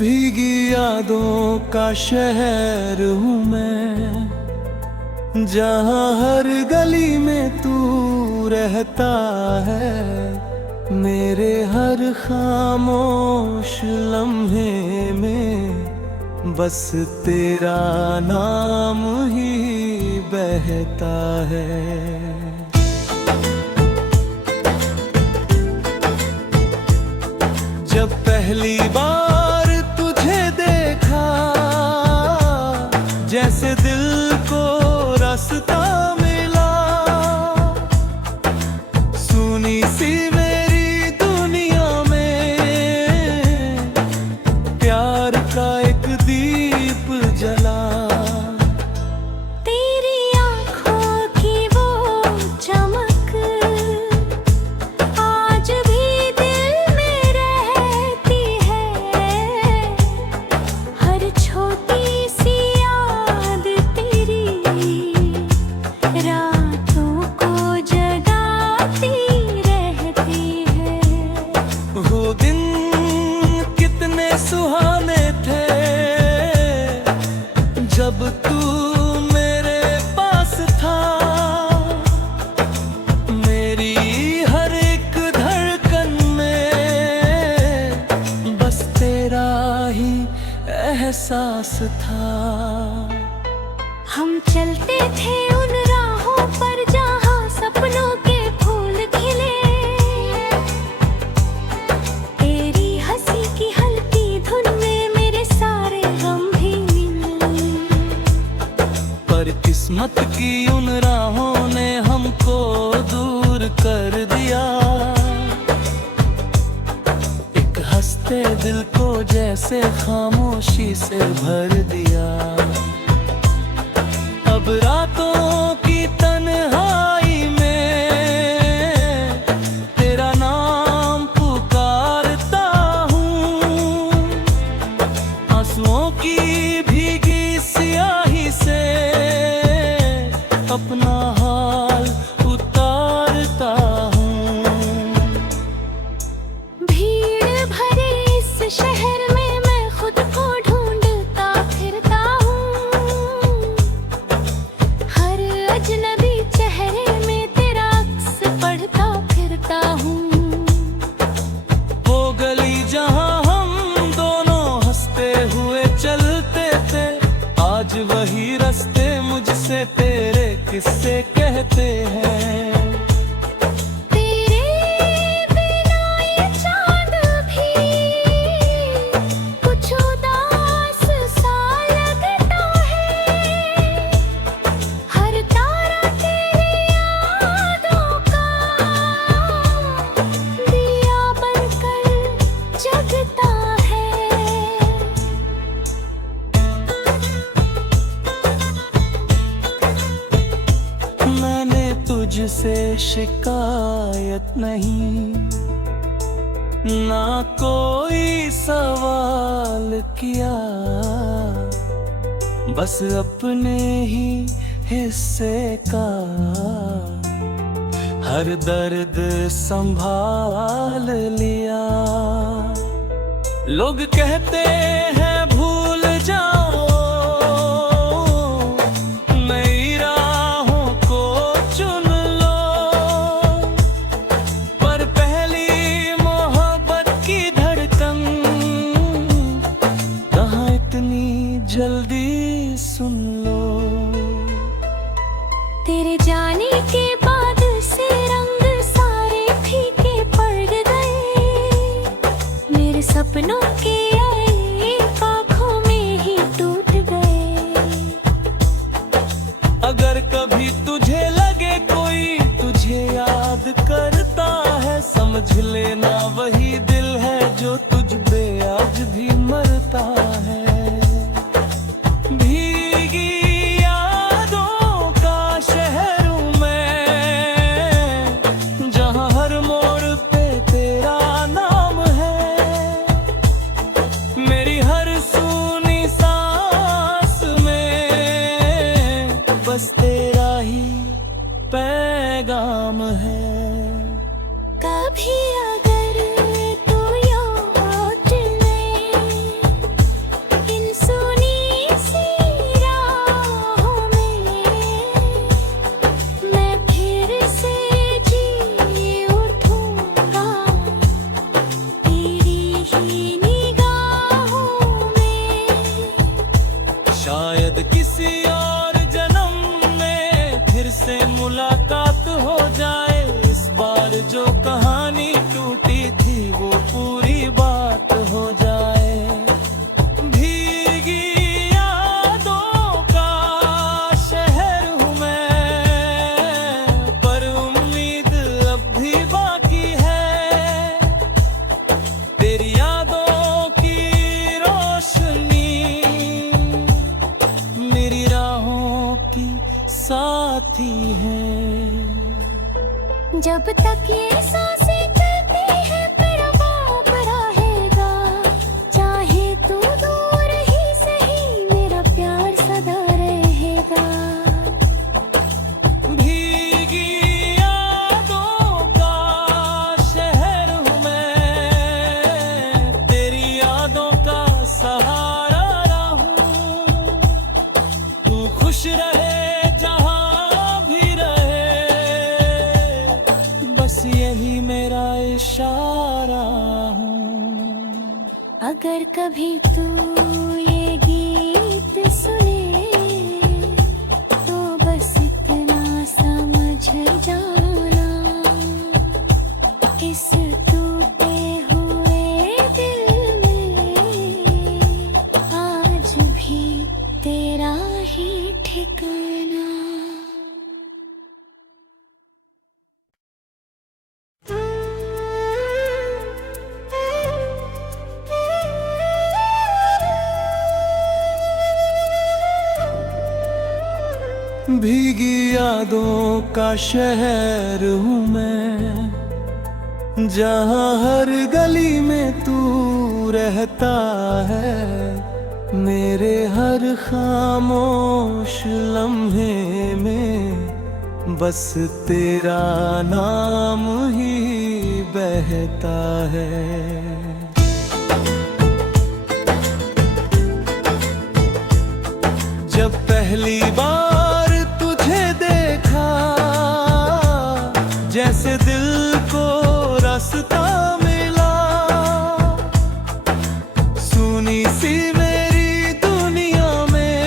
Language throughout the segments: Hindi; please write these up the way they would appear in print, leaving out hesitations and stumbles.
भीगी यादों का शहर हूँ मैं, जहाँ हर गली में तू रहता है। मेरे हर खामोश लम्हे में बस तेरा नाम ही बहता है। जब पहली बार तुझे देखा, जैसे दिल को रास्ता मिला। सुनी सी मेरी दुनिया में प्यार का एक दीप जला। तेरी आँखों की वो चमक आज भी दिल में रहती है। हर छोटी सी याद तेरी रातों को जगाती रहती है। वो दिन कितने सुहाने थे, जब तू मेरे पास था। मेरी हर एक धड़कन में बस तेरा ही एहसास था। हम चलते थे उन राहों पर जहाँ सपनों के फूल खिले। तेरी हंसी की हल्की धुन में मेरे सारे गम भी मिले। पर किस्मत की उन राहों ने हमको दूर कर दिया। एक हंसते दिल को जैसे खामोशी से भर दिया। अब रातों की तन्हाई में तेरा नाम पुकारता हूँ। आंसुओं की भीगी स्याही से अपना हाल उतारता हूँ। भीड़ भरे इस शहर में मैं खुद को ढूंढता फिरता हूँ। हर अजनबी चेहरे में तेरा अक्स पढ़ता फिरता हूँ। वो गली जहाँ हम दोनों हंसते हुए चलते थे, आज वही रास्ते मुझसे तेरे किस्से कहते हैं। तेरे बिना ये चांद भी कुछ उदास सा लगता है। हर तारा तेरी यादों का दिया बनकर जगता है। मैंने तुझसे शिकायत नहीं, ना कोई सवाल किया। बस अपने ही हिस्से का हर दर्द संभाल लिया। लोग कहते हैं भूल जाओ, नई राहों को चुन लो। पर पहली मोहब्बत की धड़कन कहाँ इतनी जल्दी सुन लो। तेरे जाने के बाद से रंग सारे फीके पड़ गए। मेरे सपनों के एक आँखों में ही टूट गए। अगर कभी तुझे लगे कोई तुझे याद करता है, समझ लेना वही दिल है जो तुझ पे आज भी मरता है। भीगी यादों का शहर हूँ मैं, जहाँ हर मोड़ पे तेरा नाम है। मेरी हर सूनी सांस में बस तेरा ही पैगाम है। कभी अगर तू लौट ले शायद किसी और जन्म में फिर से मुलाकात हो जाए। इस बार जो कहानी टूटी थी वो पूरी बात हो जाए। भीगी यादों का शहर हूँ मैं, पर उम्मीद अब भी बाकी है। तेरी यादों की रोशनी मेरी राहों की साथी है। जब तक ये सांसें चलती है मेरा बाप रहेगा, चाहे तू दूर ही सही मेरा प्यार सदा रहेगा। भीगी यादों का शहर हूँ मैं, तेरी यादों का सहारा रहूं। तू खुश रहे जहाँ भी रहे, बस यही मेरा इशारा हूँ। अगर कभी तू ये गीत सुने तो बस इतना समझ जाना, इस टूटे हुए दिल में आज भी तेरा ही ठिकाना। भीगी यादों का शहर हूँ मैं, जहाँ हर गली में तू रहता है। मेरे हर खामोश लम्हे में बस तेरा नाम ही बहता है। जब पहली बार तुझे देखा, जैसे दिल को रास्ता मिला। सुनी सी मेरी दुनिया में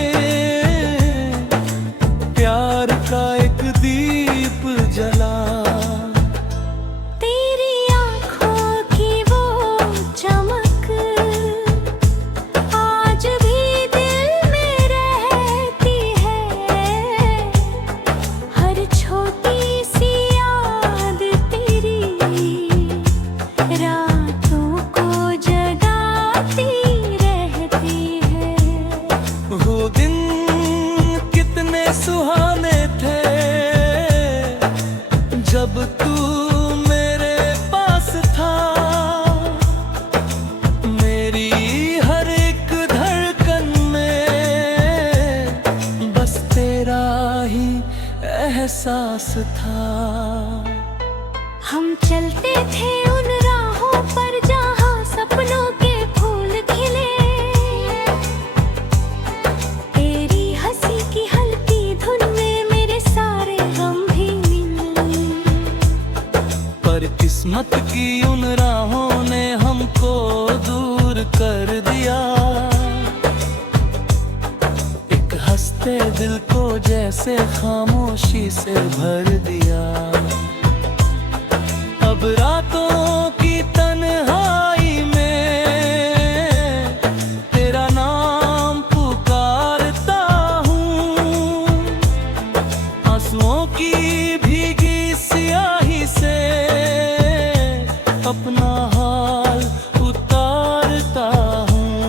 प्यार का एक दीप जला। तेरी आँखों की वो चमक आज भी दिल में रहती है। हर छोटी सी याद तेरी रातों को जगाती रहती है। वो दिन कितने सुहाने थे, जब तू मेरे पास था। मेरी हर एक धड़कन में बस तेरा ही एहसास था। हम चलते थे उन राहों पर जहाँ सपनों के फूल खिले। तेरी हंसी की हल्की धुन में मेरे सारे गम भी मिले। पर किस्मत की उन राहों ने हमको दूर कर दिया। एक हंसते दिल को जैसे खामोशी से भर दिया। अब रातों की तन्हाई में तेरा नाम पुकारता हूँ। आंसुओं की भीगी स्याही से अपना हाल उतारता हूँ।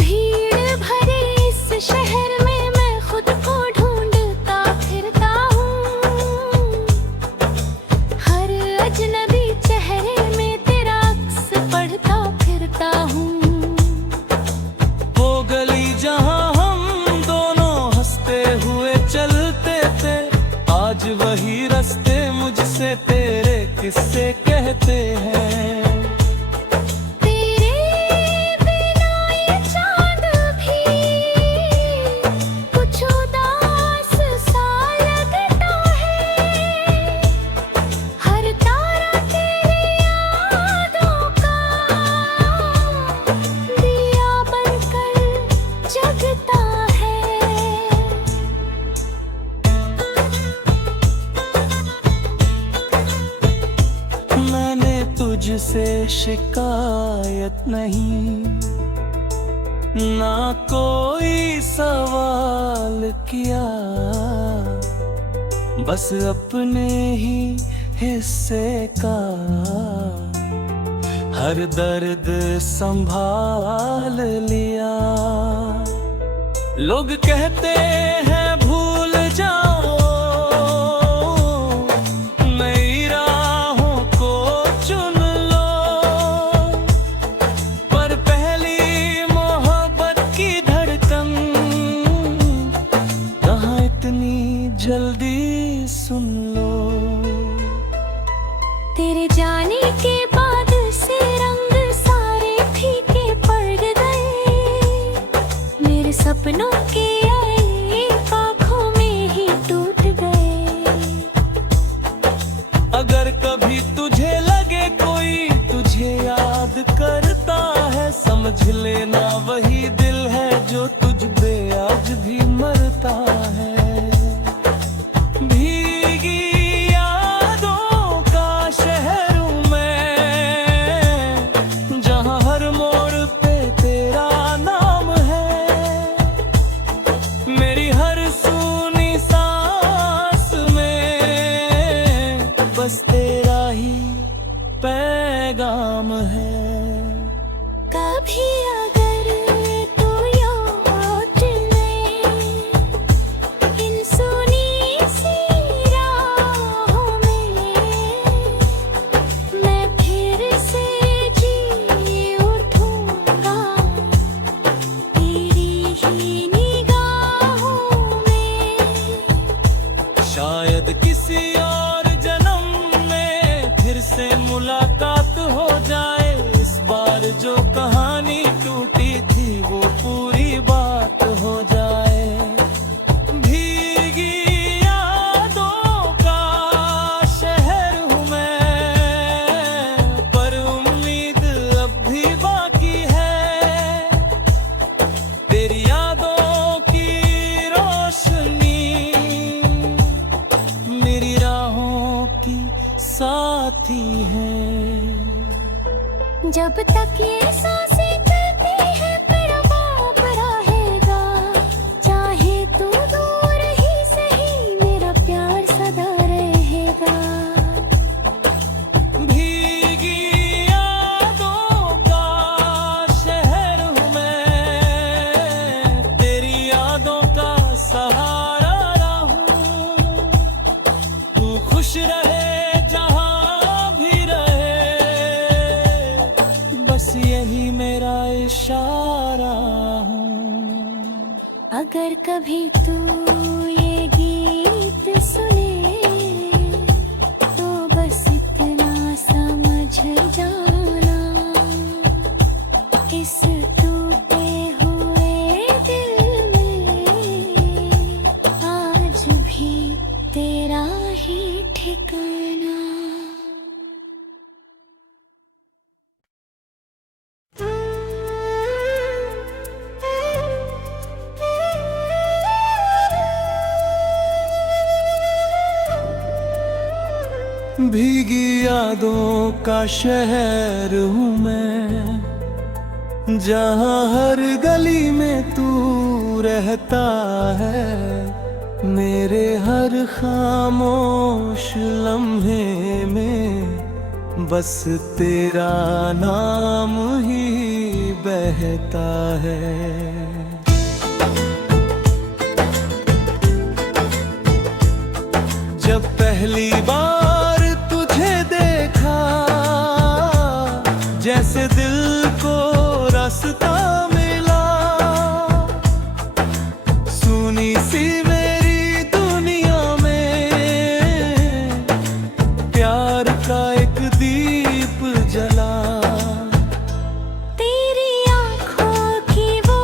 भीड़ भरे इस शहर में मैं खुद को ढूंढता फिरता हूँ। हर शिकायत नहीं, ना कोई सवाल किया, बस अपने ही हिस्से का हर दर्द संभाल लिया। लोग कहते हैं भूल जाओ, नई राहों को चुन लो, पर पहली मोहब्बत की धड़कन कहाँ इतनी जल्दी सुन लो। तेरे जाने के बाद से रंग सारे फीके पड़ गए, मेरे सपनों के एक आँखों में ही टूट गए। अगर कभी तुझे लगे कोई तुझे याद करता है, समझ लेना वही दिल है जो तुझ पे आज भी मरता है। बस तेरा ही पैगाम है। कभी अगर तू लौट ले इन सुनी सी राहों में, मैं फिर से जी उठूंगा तेरी ही निगाहों में। शायद किसी फिर से मुलाकात हो जाए, इस बार जो कहानी टूटी थी वो पूरी बात हो जाए। भीगी यादों का शहर हूँ मैं, पर उम्मीद अब भी बाकी है। तेरी यादों की रोशनी मेरी राहों की साथी है। जब तक ये सांसें चलती है फिर बाप रहेगा, चाहे तू दूर ही सही मेरा प्यार सदा रहेगा। भीगी यादों का शहर हूँ मैं, तेरी यादों का सहारा रहूं। तू खुश रहे यही मेरा इशारा हूँ। अगर कभी तू ये गीत सुने तो बस इतना समझ जाना, इस टूटे हुए दिल में आज भी तेरा ही ठिकाना। भीगी यादों का शहर हूँ मैं, जहाँ हर गली में तू रहता है। मेरे हर खामोश लम्हे में बस तेरा नाम ही बहता है। जब पहली बार तुझे देखा, जैसे दिल को रास्ता मिला, सुनी सी मेरी दुनिया में प्यार का एक दीप जला। तेरी आँखों की वो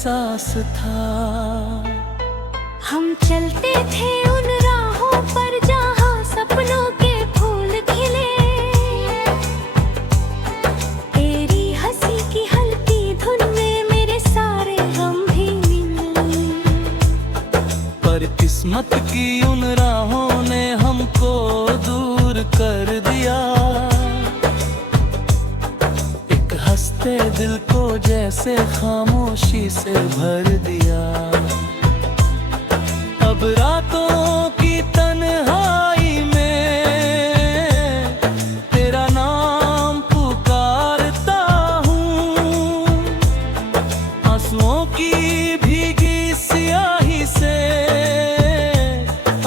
एहसास था। हम चलते थे उन राहों पर जहाँ सपनों के फूल खिले, तेरी हंसी की हल्की धुन में मेरे सारे गम भी मिले। पर किस्मत की उन राहों ने हमको दूर कर दिया, एक हंसते दिल को जैसे खामोशी से भर दिया। अब रातों की तन्हाई में तेरा नाम पुकारता हूँ, आंसुओं की भीगी स्याही से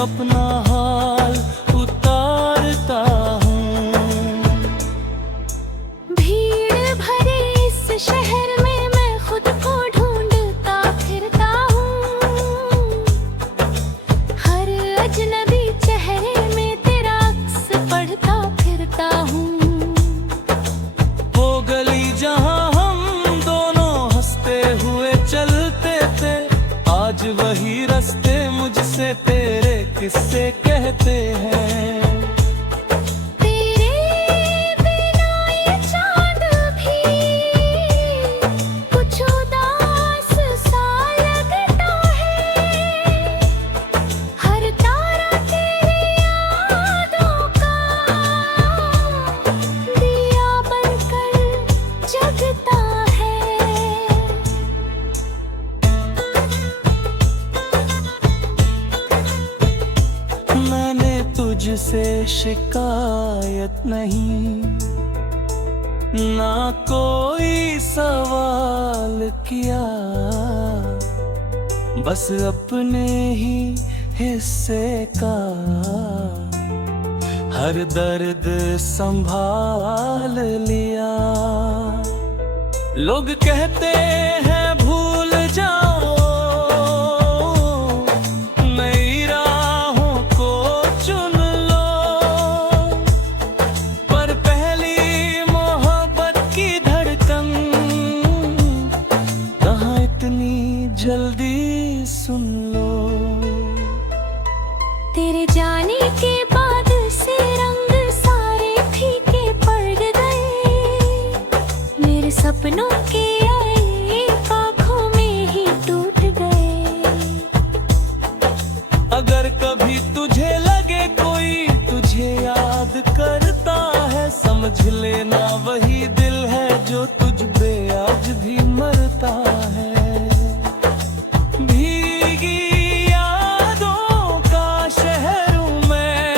अपना हाल उतारता हूँ। भीड़ भरे इस शहर में मैं खुद को ढूंढता फिरता हूँ, हर अजनबी चेहरे में तेरा अक्स पढ़ता फिरता हूँ। वो गली जहाँ हम दोनों हंसते हुए चलते थे, आज वही रास्ते मुझसे तेरे किस्से कहते हैं। तेरे बिना ये चाँद भी कुछ उदास सा लगता है, हर तारा तेरी यादों का दिया बनकर जगता है। मैंने तुझसे शिकायत नहीं, ना कोई सवाल किया, बस अपने ही हिस्से का हर दर्द संभाल लिया। लोग कहते हैं भूल जाओ, नई राहों को चुन लो, पर पहली मोहब्बत की धड़कन कहाँ इतनी जल्दी सुन लो। तेरे जाने के बाद से रंग सारे फीके पड़ गए, मेरे सपनों के एक आँखों में ही टूट गए। अगर कभी तुझे लगे कोई तुझे याद करता है, समझ लेना वही दिल है जो तुझ पे आज भी मरता है। भीगी यादों का शहर हूँ मैं,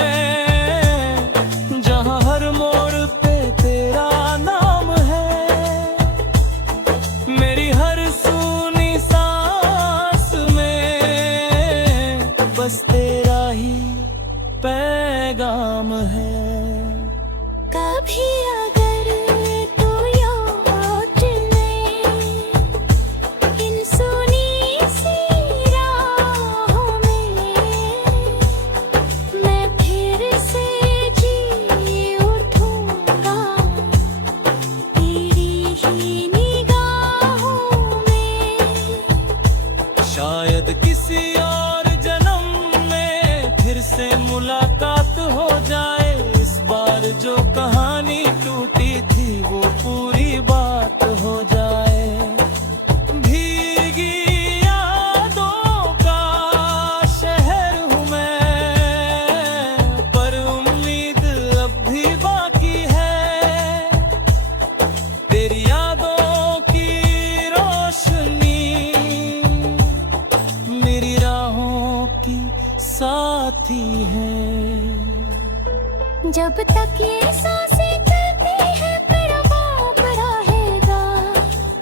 जहाँ हर मोड़ पे तेरा नाम है। मेरी हर सूनी सांस में बस तेरा ही पैगाम है। कभी अगर तू लौटने इन सुनी सी राहों में, मैं फिर से जी उठूंगा तेरी ही निगाहों में। शायद किसी और जन्म में फिर से मुलाकात हो जाए, इस बार जो कहानी टूटी थी वो पूरी बात हो जाए। भीगी यादों का शहर हूँ मैं, पर उम्मीद अब भी बाकी है। तेरी यादों की रोशनी मेरी राहों की साथी है। जब तक ये सांसें चलती हैं मेरा बाप रहेगा,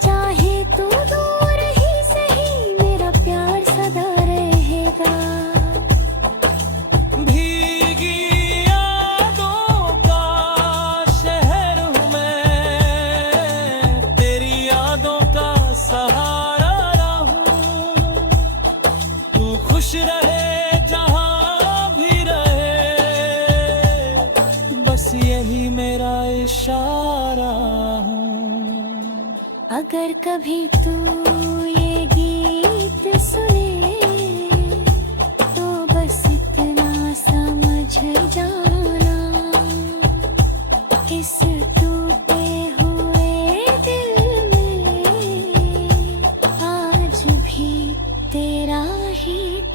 चाहे तू दूर ही सही मेरा प्यार सदा रहेगा। भीगी यादों का शहर हूँ मैं, तेरी यादों का सहारा रहूं। तू खुश रहे जहाँ भी रहे, बस यही मेरा इशारा हूँ। अगर कभी तू ये गीत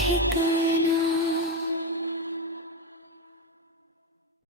रह गए।